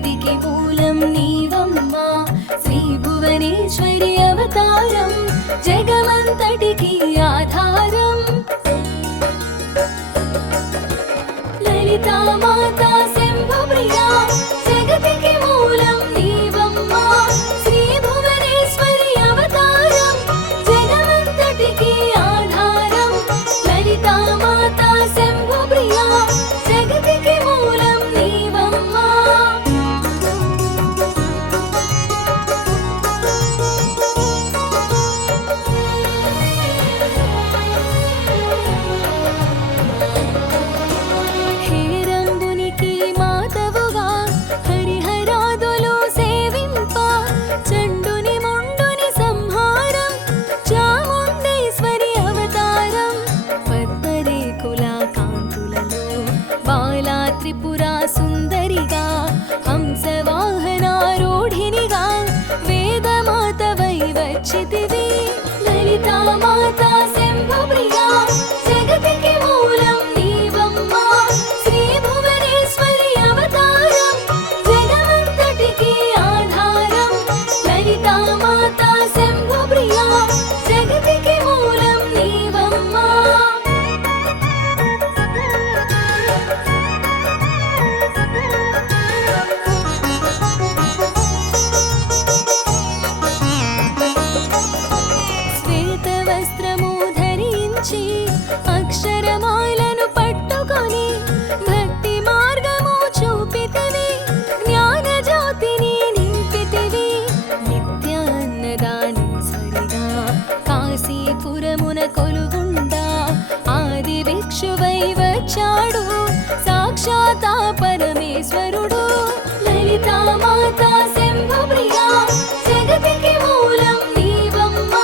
జగతికి మూలం నీవమ్మా శ్రీ భువనేశ్వరి అవతారం జగమంతటికి ఆధారం లలితా మాతా శంభు ప్రియా జగతికి మూలం నీవమ్మా శ్రీ భువనేశ్వరి అవతారం జగమంతటికి ఆధారం లలితా మాతా శంభు ప్రియా జగతికి మూలం నీవమ్మా హేరంబునికి మాతవుగా హరిహరాదులు సేవింప చండుని ముండుని సంహారం చాముండేశ్వరి అవతారం పద్మరేకుల కాంతులలో బాలా త్రిపురా సుందరిగా హంసవాహనారూఢినిగా వేదమాతవై వచ్చితివి లలితా మాతా శంభు ప్రియా జగతికి మూలం నీవమ్మా శ్రీ భువనేశ్వరి అవతారం జగమంతటికి ఆధారం లలితా మాతా శంభు ప్రియా జగతికి మూలం నీవమ్మా శ్వేత వస్త్రము ధరించి అక్షరమాలను పట్టుకొని భక్తి మార్గము చూపితివి జ్ఞాన జ్యోతిని నింపితివి నిత్యాన్నదానేశ్వరిగా కాశీపురమున కొలుగుండా ఆది భిక్షువై వచ్చాడు సాక్షాత్ పరమేశ్వరుడు లలితా మాతా శంభు ప్రియా జగతికి మూలం నీవమ్మా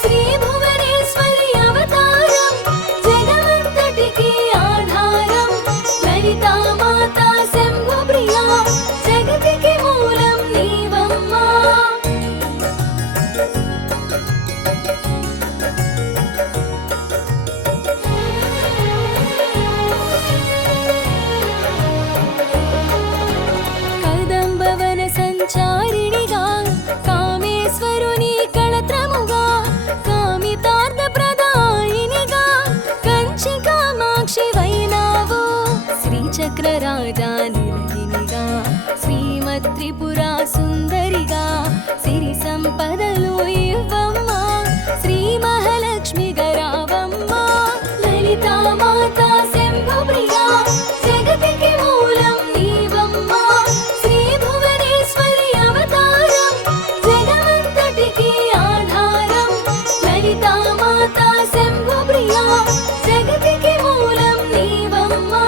శ్రీ భువనేశ్వరి అవతారం జగమంతటికి ఆధారం లలితా మాతా శంభు ప్రియా జగతికి మూలం నీవమ్మా కదంబవన సంచారిణిగా కామేశ్వరుని కళత్రముగా కామితార్థ ప్రదాయినిగా కంచి కామాక్షి వైనావు శ్రీచక్ర రాజా నిలయినిగా శ్రీమత్ త్రిపురా సుందరిగా సిరి సంపదలు ఇవ్వమ్మా శ్రీ మహాలక్ష్మి గరావమ్మా లలితా మాతా శంభు ప్రియా జగతికి మూలం నీవమ్మా శ్రీ భువనేశ్వరి అవతారం జగమంతటికి ఆధారం లలితా మాతా శంభు ప్రియా జగతికి మూలం నీవమ్మా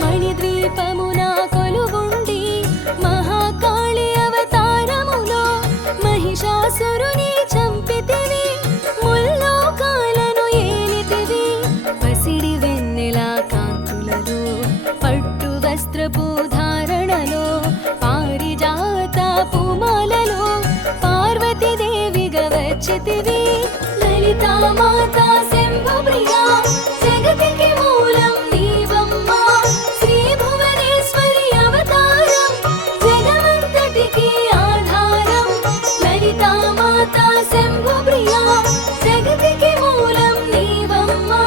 మణిద్వీపమున కొలువుండి మహాకాళి అవతారములో మహిషాసురుని చంపితివి ముల్లోకాలను ఏలితివి పసిడి వెన్నెల కాంతులలో పట్టు వస్త్రపు ధారణలో పారిజాత పూమాలలో పార్వతీదేవిగా వచ్చితివి లలితా మాతా శంభు ప్రియా జగతికి మూలం నీవమ్మా శ్రీ భువనేశ్వరి అవతారం జగమంతటికి ఆధారం లలితా మాతా శంభు ప్రియా జగతికి మూలం నీవమ్మా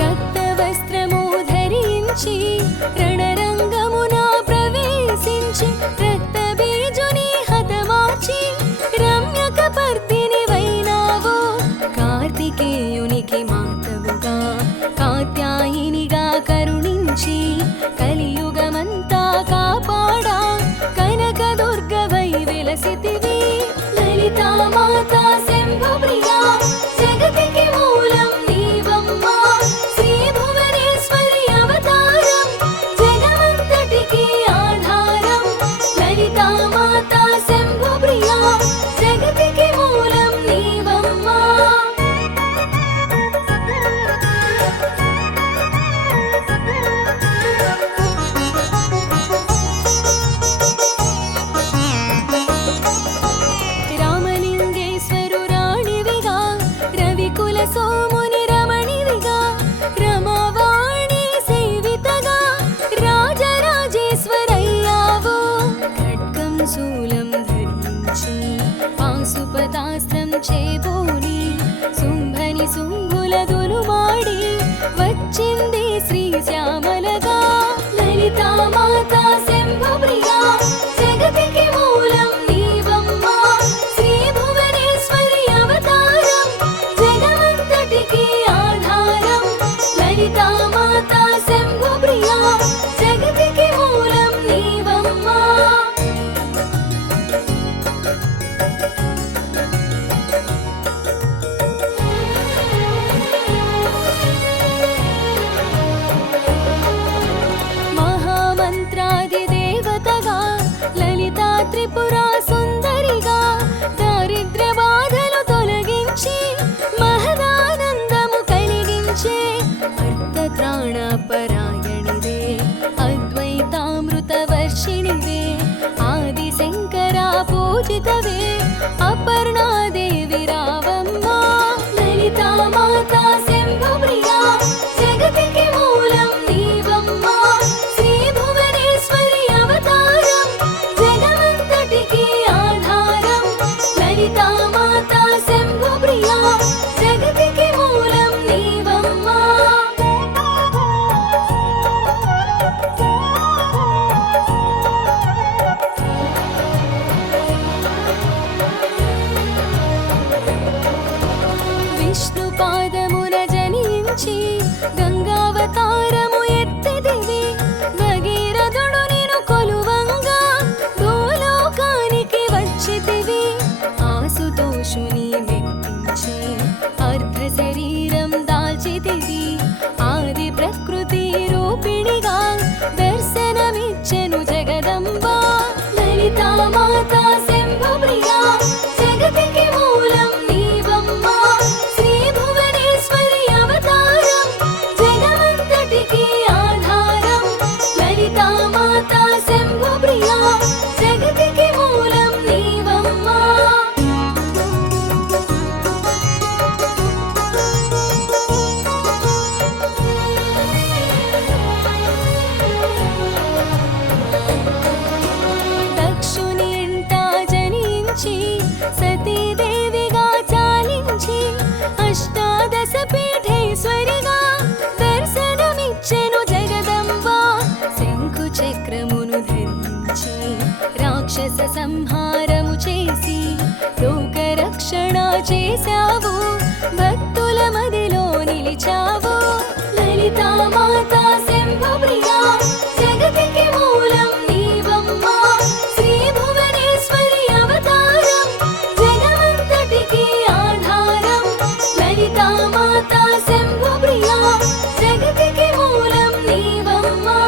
రక్త వస్త్రము చేబూని శుంభని శుంభులదులు మాడి వచ్చింది శ్రీ శ్యామలగా లలితా మాతా శంభు ప్రియా జగతికి మూలం నీవమ్మా శ్రీ భువనేశ్వరి అవతారం జగమంతటికి ఆధారం లలితా మాతా శంభు ప్రియా జగతికి మూలం నీవమ్మా మహామంత్రాది దేవతగా లలితా త్రిపురా సుందరిగా దారిద్ర్య బాధలు తొలగించి మహదానందము కలిగించే అర్థత్రాణ పరాయణివే అద్వైతామృత వర్షిణివే ఆది శంకరా పూజితవే అపర్ణాదేవి రావమ్మా లలితా మాతా శంభు ప్రియా జగతికి మూలం నీవమ్మా శ్రీ భువనేశ్వరి అవతారం జగమంతటికి ఆధారం లలితా మాతా శంభు ప్రియా జగతికి మూలం నీవమ్మా విష్ణు పాదమున జనించి గంగావతారము ఎత్తిదివి భగీరథుడు నిను కొలువంగా భూలోకానికి వచ్చితివి ఆసుతోషుని మెప్పించి అర్ధ శరీరం దాల్చితివి ఆది ప్రకృతి రూపిణిగా దర్శనమిచ్చెను జగదంబా లలితా మాతా శంభు ప్రియా జగతికి మూలం నీవమ్మా శ్రీ భువనేశ్వరి అవతారం జగమంతటికి ఆధారం లలితా మాతా శంభు ప్రియా జగతికి మూలం నీవమ్మా దక్షుని ఇంట జనించి సతీదేవిగా చాలించి అష్టాదశ పీఠేశ్వరిగా దర్శనమిచ్చెను జగదంబా శంఖు చక్రమును ధరించి రాక్షస సంహారము చేసి లోకరక్షణ చేశావు భక్తుల మదిలో నిలిచావు లలితా మాతా శంభు ప్రియా జగతికి మూలం నీవమ్మా శ్రీ భువనేశ్వరి అవతారం జగమంతటికి ఆధారం లలితా మాతా శంభు ప్రియా జగతికి మూలం నీవమ్మా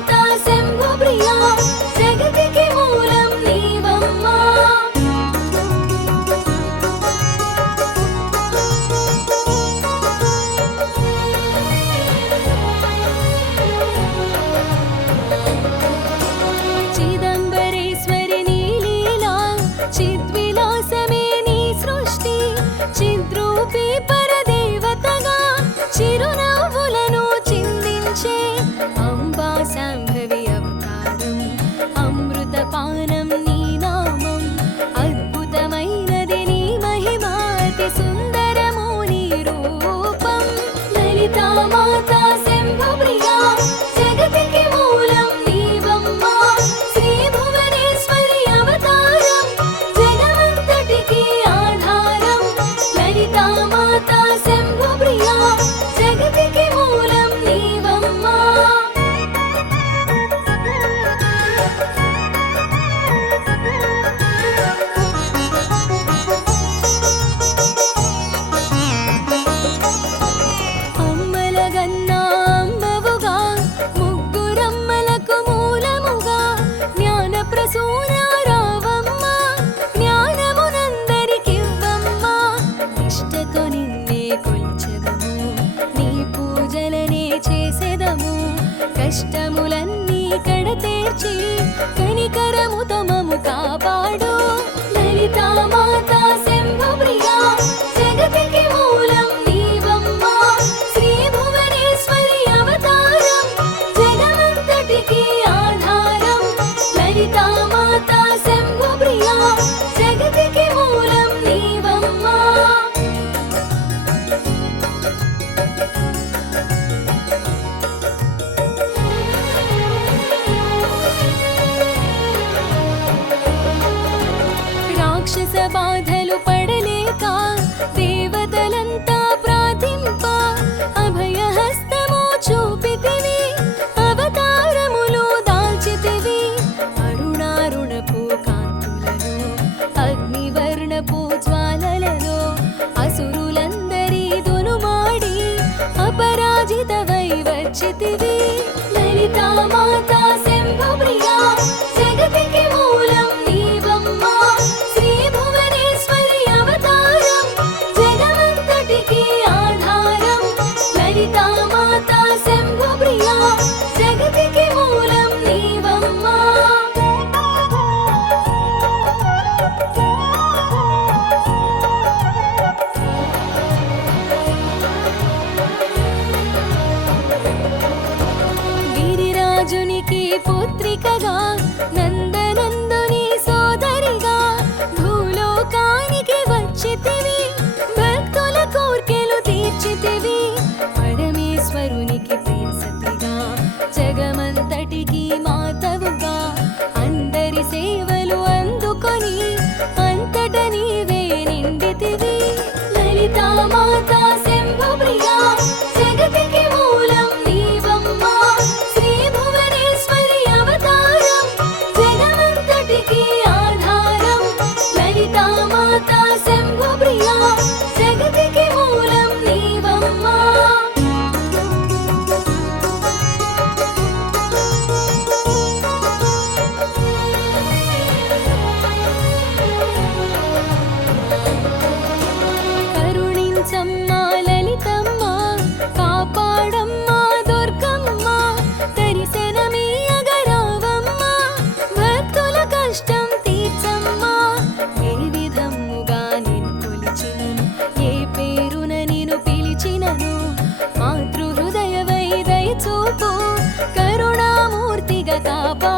మాతా శంభు ప్రియా జగతికి మూలం నీవమ్మా చిదంబరేశ్వరి నీ లీలా చిద్విలాసమే నీ సృష్టి చిద్రూపి పరదేవతగా చిరునవ్వులను చిందించే అంబా శాంభవి అవతారం అమృతపానం నీ నామం అద్భుతమైనది నీ మహిమ అతి సుందరము నీ రూపం లలితా మాతా శంభు ప్రియా జగతికి మూలం నీవమ్మా శ్రీ భువనేశ్వరి అవతారం జగమంతటికి ఆధారం లలితా మాతా శంభు ప్రియా జగతికి మూలం నీవమ్మా అమ్మలగన్నా అమ్మవుగా ముగ్గురమ్మలకు మూలముగా జ్ఞాన ప్రసూన రావమ్మ జ్ఞానమునందరికివ్వమ్మా నిష్టతో నిన్నే కొలిచెదము నీ పూజలనే చేసెదము కష్టములన్నీ కడతేర్చి కనికరముతో మము కాపాడు లలితా మాతా శంభు ప్రియా జగతికి మూలం నీవమ్మా శ్రీ భువనేశ్వరి అవతారం జగమంతటికి ఆధారం లలితా మాతా శంభు ప్రియా జగతికి మూలం నీవమ్మా రాక్షస బాధలు పడలేక దేవతలంతా ప్రార్థింప అభయహస్తము చూపితివి అవతారములు దాల్చితివి అరుణారుణపు కాంతులను అగ్నివర్ణపు జ్వాలలలో అసురులందరి దునుమాడి అపరాజితవై వచ్చితివి లలితా మాతా శంభు ప్రియా జగతికి మూలం నీవమ్మా శ్రీ భువనేశ్వరి అవతారం జగమంతటికి ఆధారం లలితా మాతా శంభు ప్రియా జగతికి మూలం నీవమ్మా గిరిరాజునికి పుత్రికగా నందనందుని సోదరిగా భూలోకానికి వచ్చితివి భక్తుల కోర్కెలు తీర్చితివి పరమేశ్వరునికి ప్రియసతిగా జగమంతటికి మాతవుగా అందరి సేవలు అందుకొని అంతట నీవే నిండితివి లలితా మాతా శంభు ప్రియా జగతికి మూలం నీవమ్మా శ్రీ భువనేశ్వరి అవతారం జగమంతటికి ఆధారం లలితా మాతా శంభు ప్రియా జగతికి మూలం నీవమ్మా కరుణించమ్మా లలితమ్మ కాపాడమ్మా దుర్గమ్మ దర్శనమీయగరావమ్మ భక్తుల కష్టం తీర్చమ్మా ఏ విధముగా నిన్ను కొలిచినను ఏ పేరున నిన్ను పిలిచినను మాతృహృదయ వైదయ చూపు కరుణామూర్తిగా కాపాడు